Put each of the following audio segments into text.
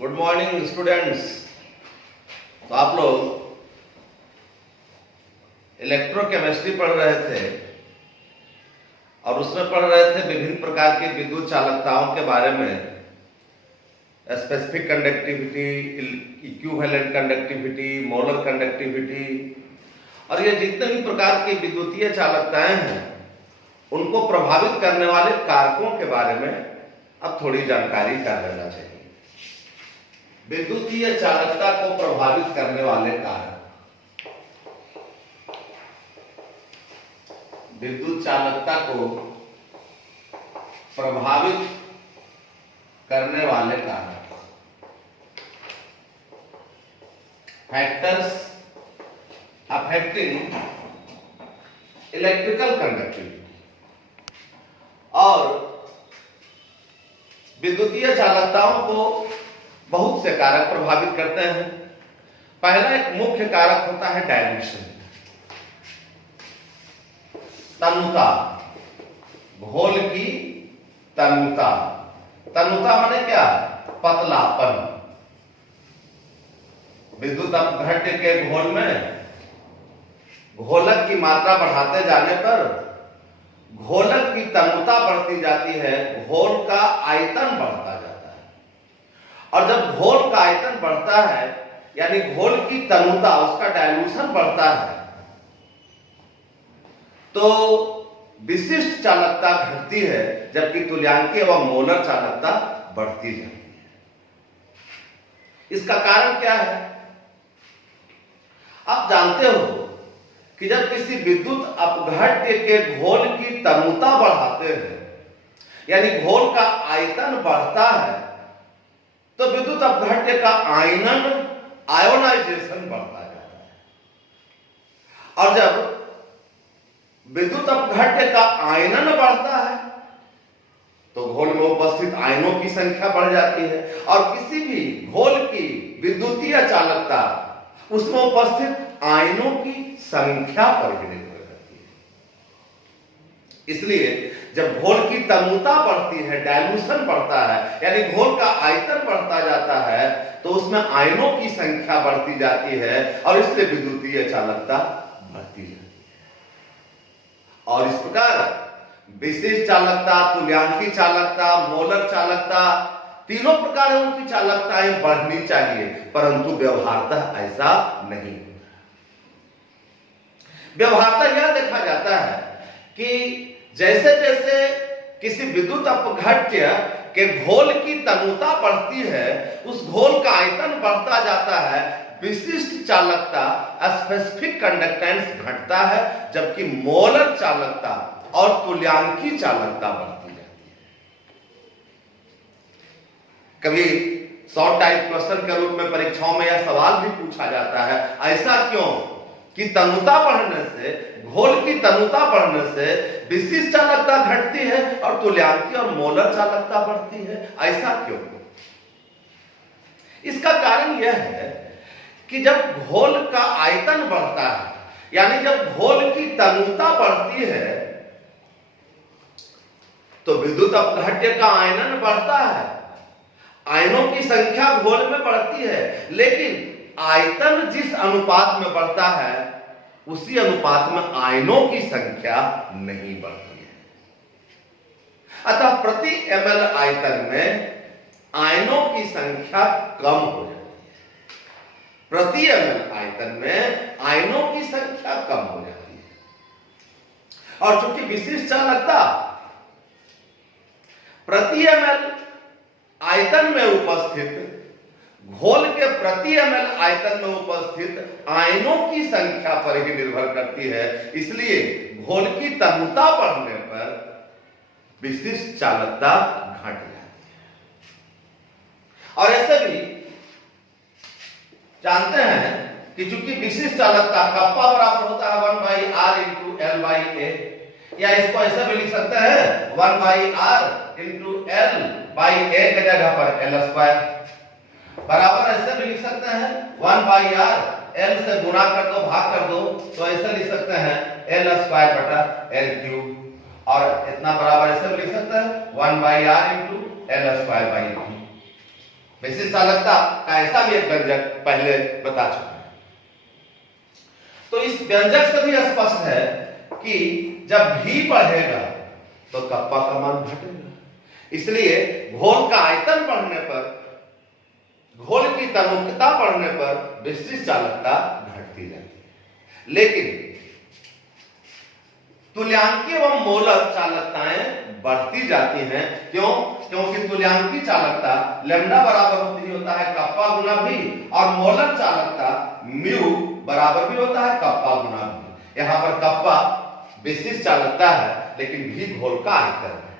Good morning students. तो आप लोग इलेक्ट्रोकेमिस्ट्री पढ़ रहे थे और उसमें पढ़ रहे थे विभिन्न प्रकार की विद्युत चालकताओं के बारे में, specific conductivity, equivalent conductivity, molar conductivity, और ये जितने भी प्रकार की विद्युतीय चालकताएं हैं उनको प्रभावित करने वाले कारकों के बारे में अब थोड़ी जानकारी कर लेना चाहिए। विद्युतीय चालकता को प्रभावित करने वाले कारक, विद्युत चालकता को प्रभावित करने वाले कारक, फैक्टर्स अफेक्टिंग इलेक्ट्रिकल कंडक्टिविटी। और विद्युतीय चालकताओं को बहुत से कारक प्रभावित करते हैं। पहला एक मुख्य कारक होता है डायल्यूशन, तनुता, घोल की तनुता। तनुता माने क्या? पतलापन। विद्युत अपघट्य के घोल में घोलक की मात्रा बढ़ाते जाने पर घोलक की तनुता बढ़ती जाती है, घोल का आयतन बढ़ता जाता है। और जब घोल का आयतन बढ़ता है यानी घोल की तनुता, उसका डायल्यूशन बढ़ता है, तो विशिष्ट चालकता घटती है जबकि तुल्यांकीय व मोलर चालकता बढ़ती जाती है। इसका कारण क्या है? आप जानते हो कि जब किसी विद्युत अपघट्य के घोल की तनुता बढ़ाते हैं यानी घोल का आयतन बढ़ता है तो विद्युत अपघट्य का आयोनाइजेशन बढ़ता जाता है। और जब विद्युत अपघट्य का आयनन बढ़ता है तो घोल में उपस्थित आयनों की संख्या बढ़ जाती है और किसी भी घोल की विद्युतीय चालकता उसमें उपस्थित आयनों की संख्या पर भी निर्भर करती है। इसलिए जब घोल की तनुता बढ़ती है, डायल्यूशन बढ़ता है यानी घोल का आयतन बढ़ता जाता है तो उसमें आयनों की संख्या बढ़ती जाती है और इसलिए विद्युतीय चालकता बढ़ती जाती है। और इस प्रकार विशिष्ट चालकता, तुल्यांकी चालकता, मोलर चालकता, तीनों प्रकार उनकी चालकताएं बढ़नी चाहिए, परंतु व्यवहारतः ऐसा नहीं। व्यवहारतः यह देखा जाता है कि जैसे जैसे किसी विद्युत अपघट्य के घोल की तनुता बढ़ती है उस घोल का आयतन बढ़ता जाता है, विशिष्ट चालकता, स्पेसिफिक कंडक्टेंस घटता है, जबकि मोलर चालकता और तुल्यांकी चालकता बढ़ती जाती है। कभी शॉर्ट टाइप क्वेश्चन के रूप में परीक्षाओं में यह सवाल भी पूछा जाता है, ऐसा क्यों कि तनुता बढ़ने से, घोल की तनुता बढ़ने से विशिष्ट चालकता घटती है और तुल्यांकी और मोलर चालकता बढ़ती है, ऐसा क्यों? इसका कारण यह है कि जब घोल का आयतन बढ़ता है यानी जब घोल की तनुता बढ़ती है तो विद्युत अपघट्य का आयनन बढ़ता है, आयनों की संख्या घोल में बढ़ती है, लेकिन आयतन जिस अनुपात में बढ़ता है उसी अनुपात में आयनों की संख्या नहीं बढ़ती है। अतः प्रति ml आयतन में आयनों की संख्या कम हो जाती है। प्रति ml आयतन में आयनों की संख्या कम हो जाती है। और चूंकि विशिष्ट चालकता प्रति ml आयतन में उपस्थित घोल के प्रति ml आयतन में उपस्थित आयनों की संख्या पर ही निर्भर करती है, इसलिए घोल की तनुता बढ़ने पर विशिष्ट चालकता घट जाती है। और ऐसे भी जानते हैं कि चूंकि विशिष्ट चालकता कप्पा बराबर होता है 1/r इंटू एल बाई ए, या इसको ऐसा भी लिख सकते हैं 1/r इंटू एल बाई ए की जगह पर एल स्क्वायर, बराबर ऐसे भी लिख सकते हैं 1/r, एल से गुणा कर दो, भाग कर दो, तो ऐसे लिख सकते हैं एल स्क्वायर बटा एल क्यूब, और इतना बराबर ऐसे भी लिख सकते हैं 1/r into L square by 2। विशिष्ट चालकता का ऐसा भी एक व्यंजक पहले बता चुके हैं। तो इस व्यंजक से भी स्पष्ट है कि जब भी बढ़ेगा तो कप्पा का मान घटेगा। इसलिए घोल का आयतन बढ़ने पर, घोल की तनुकता बढ़ने पर विशिष्ट चालकता घटती जाती है। लेकिन तुल्यांकी एवं मोलक चालकताएं बढ़ती जाती हैं। क्यों? क्योंकि तुल्यांकी चालकता लैम्डा बराबर होता है कप्पा गुना भी, और मोलक चालकता म्यू बराबर भी होता है कप्पा गुना भी। यहां पर कप्पा विशिष्ट चालकता है, लेकिन भी घोल का आयतन है।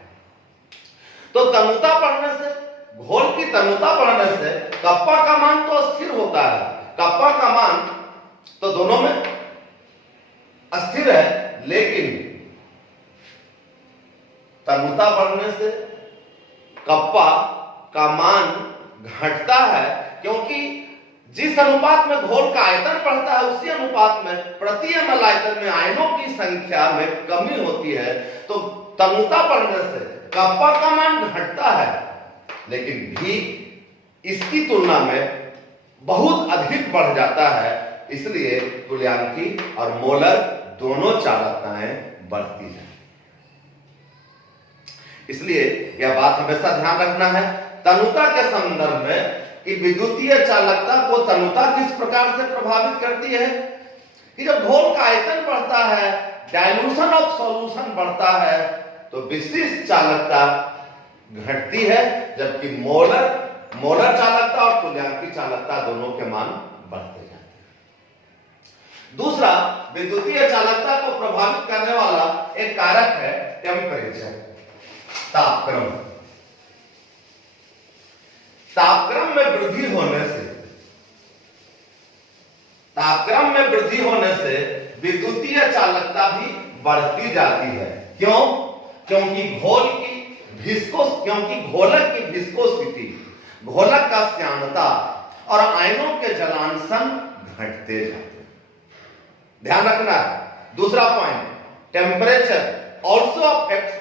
तो तनुता बढ़ने से, घोल की तनुता बढ़ने से कप्पा का मान तो स्थिर होता है, कप्पा का मान तो दोनों में अस्थिर है, लेकिन तनुता बढ़ने से कप्पा का मान घटता है, क्योंकि जिस अनुपात में घोल का आयतन बढ़ता है उसी अनुपात में प्रति ml आयतन में आयनों की संख्या में कमी होती है। तो तनुता बढ़ने से कप्पा का मान घटता है, लेकिन भी इसकी तुलना में बहुत अधिक बढ़ जाता है। इसलिए तुल्यांकी और मोलर दोनों चालकताएं बढ़ती हैं। इसलिए यह बात हमेशा ध्यान रखना है तनुता के संदर्भ में कि विद्युतीय चालकता को तनुता किस प्रकार से प्रभावित करती है कि जब घोल का आयतन बढ़ता है, डाइल्यूशन ऑफ सॉल्यूशन बढ़ता है, तो विशिष्ट चालकता घटती है, जबकि मोलर चालकता और तुल्यांकी चालकता दोनों के मान बढ़ते जाते हैं। दूसरा, विद्युतीय चालकता को प्रभावित करने वाला एक कारक है टेम्परेचर, तापक्रम। तापक्रम में वृद्धि होने से विद्युतीय चालकता भी बढ़ती जाती है। क्यों? क्योंकि घोलक की विस्कोसिटी, घोलक का श्यानता और आयनों के जलांशन घटते जाते हैं। ध्यान रखना है। दूसरा point, temperature also affects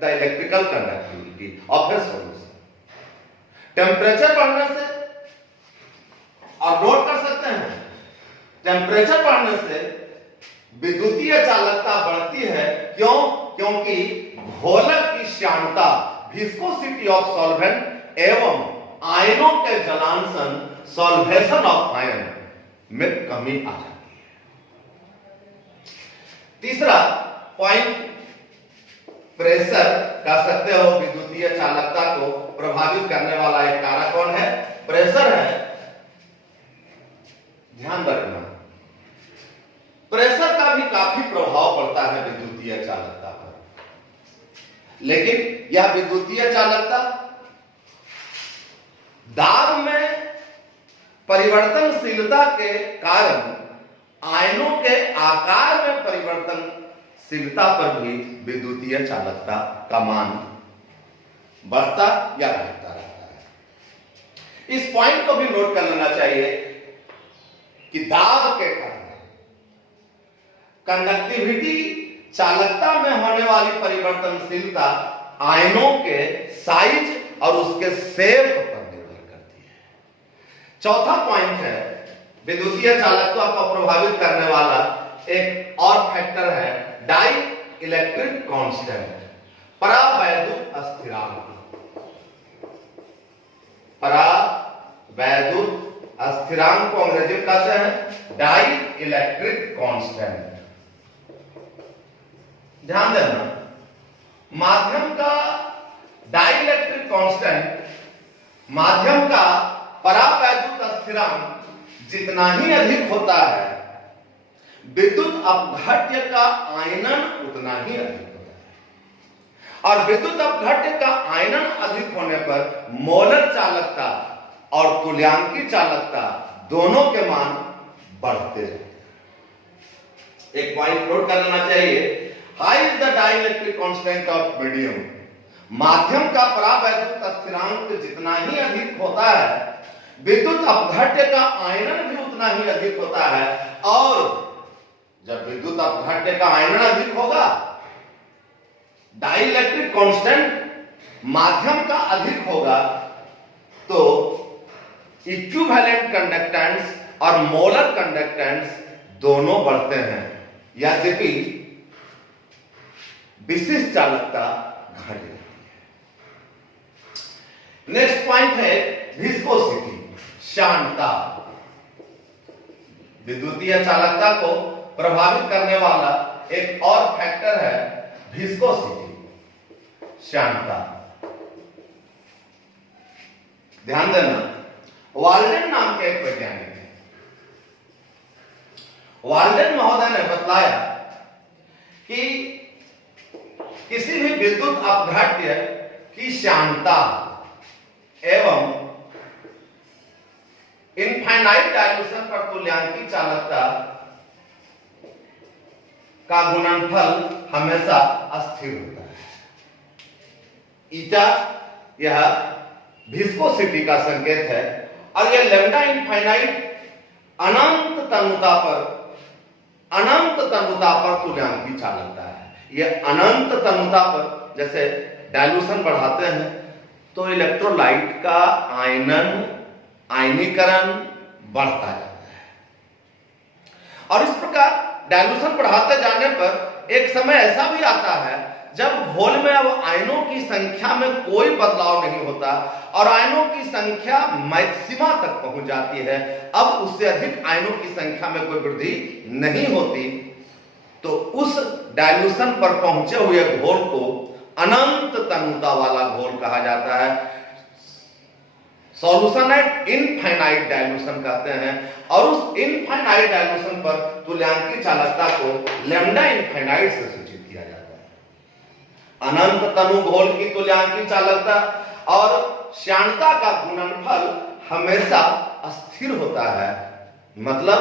the electrical conductivity of A solution. Temperature बढ़ने से, और नोट कर सकते हैं, टेम्परेचर बढ़ने से विद्युतीय चालकता बढ़ती है। क्यों? क्योंकि घोलक की श्यानता, विस्कोसिटी ऑफ सॉल्वेंट एवं आयनों के जलांशन, सॉल्वेशन ऑफ आयन में कमी आ जाती है। तीसरा पॉइंट, प्रेशर कह सकते हो विद्युतीय चालकता को प्रभावित करने वाला एक कारक कौन है? प्रेशर है। ध्यान रखना, प्रेशर का भी काफी प्रभाव पड़ता है विद्युतीय चालकता पर, लेकिन यह विद्युतीय चालकता दाब में परिवर्तनशीलता के कारण आयनों के आकार में परिवर्तनशीलता पर भी विद्युतीय चालकता का मान बढ़ता या घटता रहता है। इस पॉइंट को भी नोट कर लेना चाहिए कि दाब के कारण कंडक्टिविटी, चालकता में होने वाली परिवर्तनशीलता आयनों के साइज और उसके शेप पर निर्भर करती है। चौथा पॉइंट है, विद्युतीय चालकता को प्रभावित करने वाला एक और फैक्टर है डाई इलेक्ट्रिक कांस्टेंट, परावैद्युत स्थिरांक। परावैद्युत स्थिरांक को अंग्रेजी में कहते हैं डाई इलेक्ट्रिक कांस्टेंट। ध्यान देना, माध्यम का डाई इलेक्ट्रिक कांस्टेंट, माध्यम का परावैद्युत स्थिरांक जितना ही अधिक होता है, विद्युत अपघट्य का आयनन उतना ही अधिक होता है। और विद्युत अपघट्य का आयनन अधिक होने पर मोलर चालकता और तुल्यांकी चालकता दोनों के मान बढ़ते हैं। एक पॉइंट नोट कर लेना चाहिए, high is the dielectric constant of medium. माध्यम का परावैद्युत स्थिरांक जितना ही अधिक होता है, विद्युत अपघट्य का आयनन भी उतना ही अधिक होता है। और जब विद्युत अपघट्य का आयनन अधिक होगा, डाइलेक्ट्रिक कांस्टेंट माध्यम का अधिक होगा, तो इक्विवेलेंट कंडक्टेंस और मोलर कंडक्टेंस दोनों बढ़ते हैं, यद्यपि विशिष्ट चालकता घट जाती है। नेक्स्ट पॉइंट है विस्कोसिटी, श्यानता। विद्युतीय चालकता को प्रभावित करने वाला एक और फैक्टर है विस्कोसिटी, श्यानता। ध्यान देना, वाल्डेन नाम के एक वैज्ञानिक हैं। वाल्डेन महोदय ने बतलाया कि किसी भी विद्युत अपघट्य की श्यानता एवं इनफाइनाइट डायल्यूशन पर तुल्यांकी चालकता का गुणनफल हमेशा अस्थिर होता है। ईटा यह विस्कोसिटी का संकेत है और यह लैम्डा इनफाइनाइट अनंत तनुता पर तुल्यांकी चालकता है। यह अनंत तनुता पर, जैसे डायल्यूशन बढ़ाते हैं तो इलेक्ट्रोलाइट का आयनीकरण बढ़ता जाता है और इस प्रकार डायल्यूशन बढ़ाते जाने पर एक समय ऐसा भी आता है जब घोल में अब आयनों की संख्या में कोई बदलाव नहीं होता और आयनों की संख्या मैक्सिमा तक पहुंच जाती है। अब उससे अधिक आयनों की संख्या में कोई वृद्धि नहीं होती, तो उस डायल्यूशन पर पहुंचे हुए घोल को अनंत तनुता वाला घोल कहा जाता है। सॉल्यूशन एट इनफाइनाइट डायल्यूशन कहते हैं और उस इनफाइनाइट डायल्यूशन पर तुल्यांकी चालकता को लैम्डा इनफाइनाइट से सूचित किया जाता है। अनंत तनु घोल की तुल्यांकी चालकता और श्यानता का गुणनफल हमेशा अस्थिर होता है, मतलब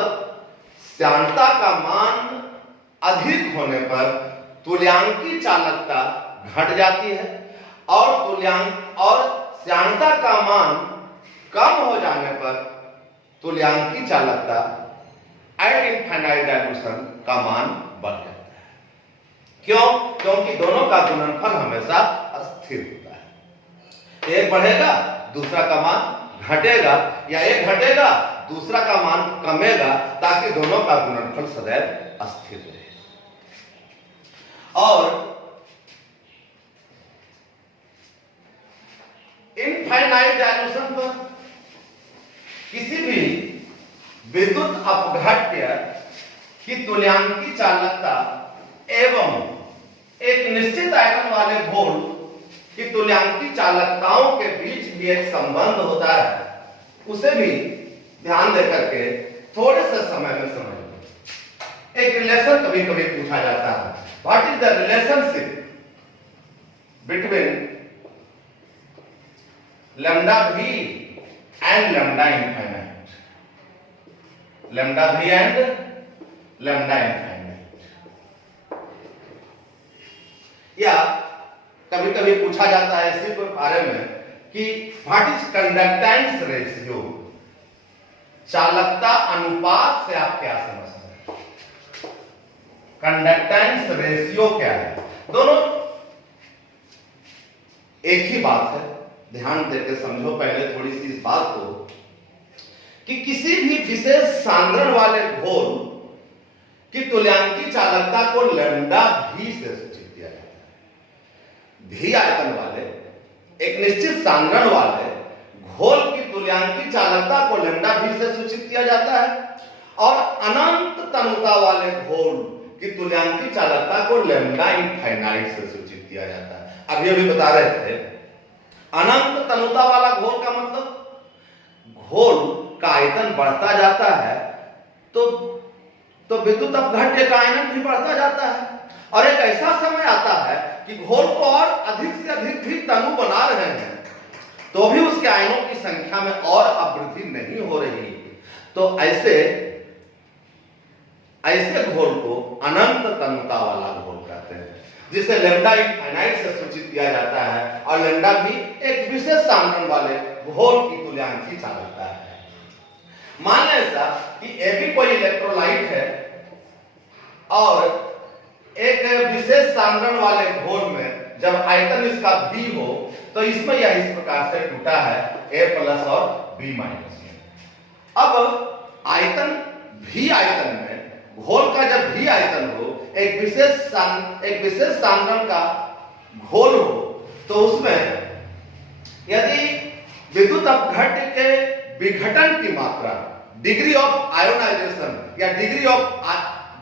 श्यानता का मान अधिक होने पर तुल्यांकी चालकता घट जाती है और श्यानता का मान कम हो जाने पर तुल्यांकी चालकता एट इनफाइनाइट डायल्यूशन का मान बढ़ जाता है। क्यों? क्योंकि दोनों का गुणनफल हमेशा अस्थिर होता है। एक बढ़ेगा दूसरा का मान घटेगा, या एक घटेगा दूसरा का मान कमेगा, ताकि दोनों का गुणनफल सदैव अस्थिर रहे। और इनफाइनाइट डायल्यूशन पर किसी भी विद्युत अपघट्य की तुल्यांकी चालकता एवं एक निश्चित आयतन वाले घोल की तुल्यांकी चालकताओं के बीच भी एक संबंध होता है, उसे भी ध्यान देकर के थोड़े से समय में समझ। एक रिलेशन कभी कभी पूछा जाता है, what is the relationship between lambda V and lambda infinite, lambda V and lambda infinite। या कभी कभी पूछा जाता है इसी के बारे में कि व्हाट इज कंडक्टेंस रेशियो, चालकता अनुपात से आप क्या समझते हैं? कंडक्टेंस रेशियो क्या है? दोनों एक ही बात है, ध्यान देकर समझो पहले थोड़ी सी इस बात को, कि किसी भी विशेष सांद्रण वाले घोल की तुल्यांकी चालकता को लैम्डा V से सूचित किया जाता है। V आयतन वाले एक निश्चित सांद्रण वाले घोल की तुल्यांकी चालकता को लैम्डा V से सूचित किया जाता है और अनंत तनुता वाले घोल की तुल्यांकी चालकता को लैम्डा इनफाइनाइट से सूचित किया जाता है। अभी बता रहे थे, अनंत तनुता वाला घोल का मतलब घोल का आयतन बढ़ता जाता है तो विद्युत अपघट्य का आयतन भी बढ़ता जाता है और एक ऐसा समय आता है कि घोल को और अधिक से अधिक भी तनु बना रहे हैं तो भी उसके आयनों की संख्या में और अवृद्धि नहीं हो रही। तो ऐसे घोल को अनंत तनुता वाला घोल कहते हैं, जिसे लैम्डा इनफाइनाइट से सूचित किया जाता है और लैम्डा भी एक विशेष सांद्रण वाले घोल की तुल्यांकी चालकता है। मान लें ऐसा कि भी कोई इलेक्ट्रोलाइट है और एक विशेष सांद्रण वाले घोल में जब आयतन इसका V हो तो इसमें यह इस प्रकार से टूटा है A प्लस और B माइनस में। अब आयतन V आयतन में घोल का जब V आयतन हो, एक विशेष सांद्रण का घोल हो, तो उसमें यदि विद्युत अपघट्य के विघटन की मात्रा, डिग्री ऑफ आयोनाइजेशन या degree of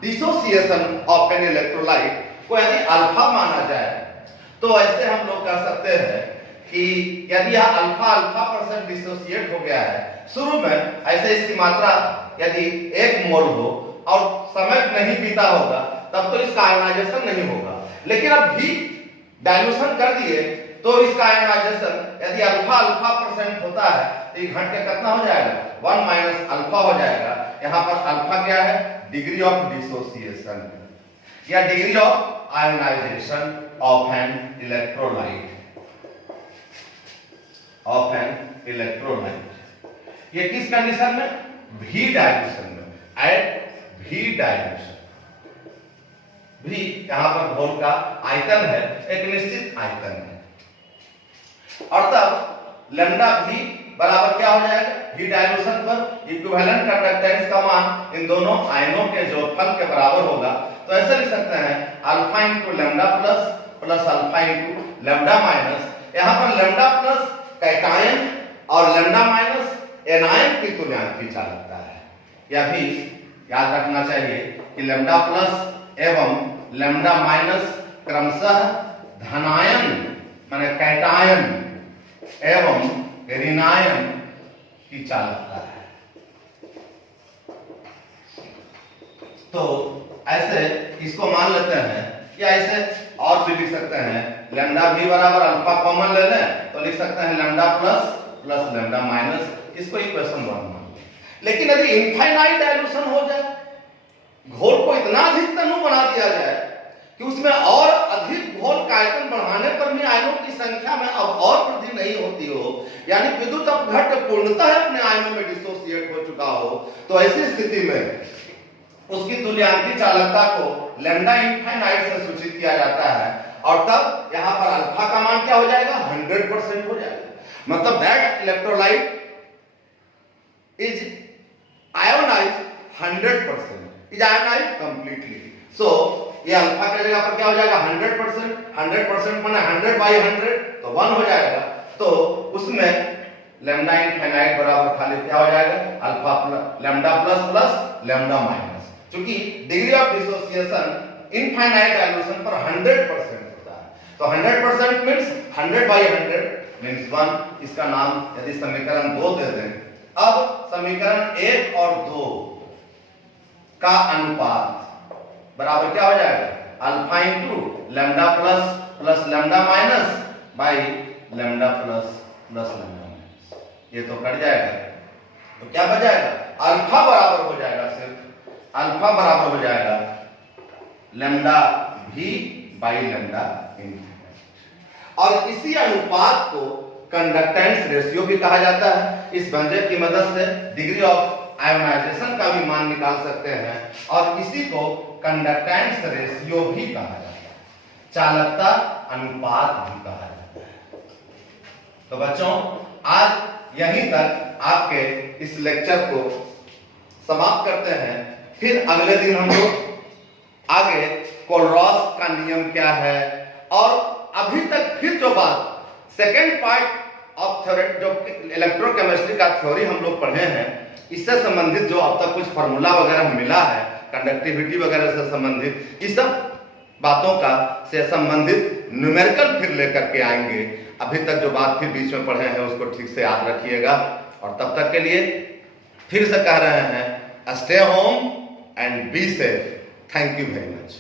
dissociation of an electrolyte को यदि अल्फा माना जाए, तो ऐसे हम लोग कह सकते हैं कि यदि यह अल्फा % डिसोसिएट हो गया है शुरू में, ऐसे इसकी मात्रा यदि 1 मोल हो और समय नहीं बीता होगा तब तो इसका आयोनाइजेशन नहीं होगा। लेकिन अब भी डाइल्यूशन कर दिए तो इसका आयोनाइजेशन यदि अल्फा % होता है तो ये घट के कितना हो जाएगा, 1 माइनस अल्फा हो जाएगा। यहां पर अल्फा क्या है, डिग्री ऑफ डिसोसिएशन या degree of ionization of an electrolyte. ये किस कंडीशन में, V डाइल्यूशन में, एट V डाइल्यूशन। V यहां पर घोल का आयतन है, एक निश्चित आयतन है, और तब लैम्डा V बराबर क्या हो जाएगा, V डाइल्यूशन पर इक्विवेलेंट कंडक्टेंस का मान इन दोनों आयनों के जोड़फल के बराबर होगा। तो ऐसे लिख सकते हैं alpha into lambda plus alpha into lambda minus. यहां पर लैम्डा प्लस कैटायन और लैम्डा माइनस एनायन की तुल्यांकी चालकता है। यह भी याद रखना चाहिए कि लैम्डा प्लस एवं लैम्डा माइनस क्रमशः धनायन माने कैटायन एवं ऋणायन की चालकता है। तो ऐसे इसको मान लेते हैं, या ऐसे और भी लिख सकते हैं, लैम्डा V बराबर अल्फा कॉमन ले लें तो लिख सकते हैं लैम्डा प्लस लैम्डा माइनस, इसको इक्वेशन 1 मान लें। लेकिन यदि इनफाइनाइट डाइल्यूशन हो जाए, घोल को इतना अधिक तनु बना दिया जाए कि उसमें और अधिक घोल का आयतन बढ़ाने पर भी आयनों की संख्या में अब और वृद्धि नहीं होती हो, यानी विद्युत अपघट्य पूर्णतः अपने आयनों में डिसोसिएट हो चुका हो, तो ऐसी स्थिति में उसकी तुल्यांकी चालकता को लैम्डा इनफाइनाइट से सूचित किया जाता है, और तब यहां पर अल्फा का मान क्या हो जाएगा, 100% हो जाएगा। मतलब that electrolyte is ionised 100%, is ionised completely. So ये अल्फा की जगह पर क्या हो जाएगा, 100% माने 100/100 तो 1 हो जाएगा। तो उसमें लैम्डा इनफाइनाइट बराबर खाली क्या हो जाएगा, alpha lambda plus lambda minus. क्योंकि degree of dissociation infinite dilution पर 100% होता है, तो 100% मींस 100/100 मींस 1। इसका नाम यदि समीकरण 2 दे दें, अब समीकरण 1 और 2 का अनुपात बराबर क्या हो जाएगा, alpha into lambda plus lambda minus by lambda plus lambda minus. ये तो कट जाएगा, तो क्या बच जाएगा, अल्फा बराबर हो जाएगा, सिर्फ अल्फा बराबर हो जाएगा lambda V by lambda infinite. और इसी अनुपात को कंडक्टेंस रेशियो भी कहा जाता है। इस व्यंजक की मदद से डिग्री ऑफ आयोनाइजेशन का भी मान निकाल सकते हैं, और इसी को कंडक्टेंस रेशियो भी कहा जाता है, चालकता अनुपात भी कहा जाता है। तो बच्चों, आज यहीं तक आपके इस लेक्चर को समाप्त करते हैं। फिर अगले दिन हम लोग आगे कोलरॉस का नियम क्या है, और अभी तक फिर जो बात सेकेंड पार्ट ऑफ थ्योरी, जो इलेक्ट्रोकेमिस्ट्री का थ्योरी हम लोग पढ़े हैं, इससे संबंधित जो अब तक कुछ फार्मूला वगैरह मिला है, कंडक्टिविटी वगैरह से संबंधित, इस सब बातों का से संबंधित न्यूमेरिकल फिर लेकर के आएंगे। अभी तक जो बात फिर बीच में पढ़े हैं उसको ठीक से याद रखिएगा, और तब तक के लिए फिर से कह रहे हैं, stay home and be safe. Thank you very much.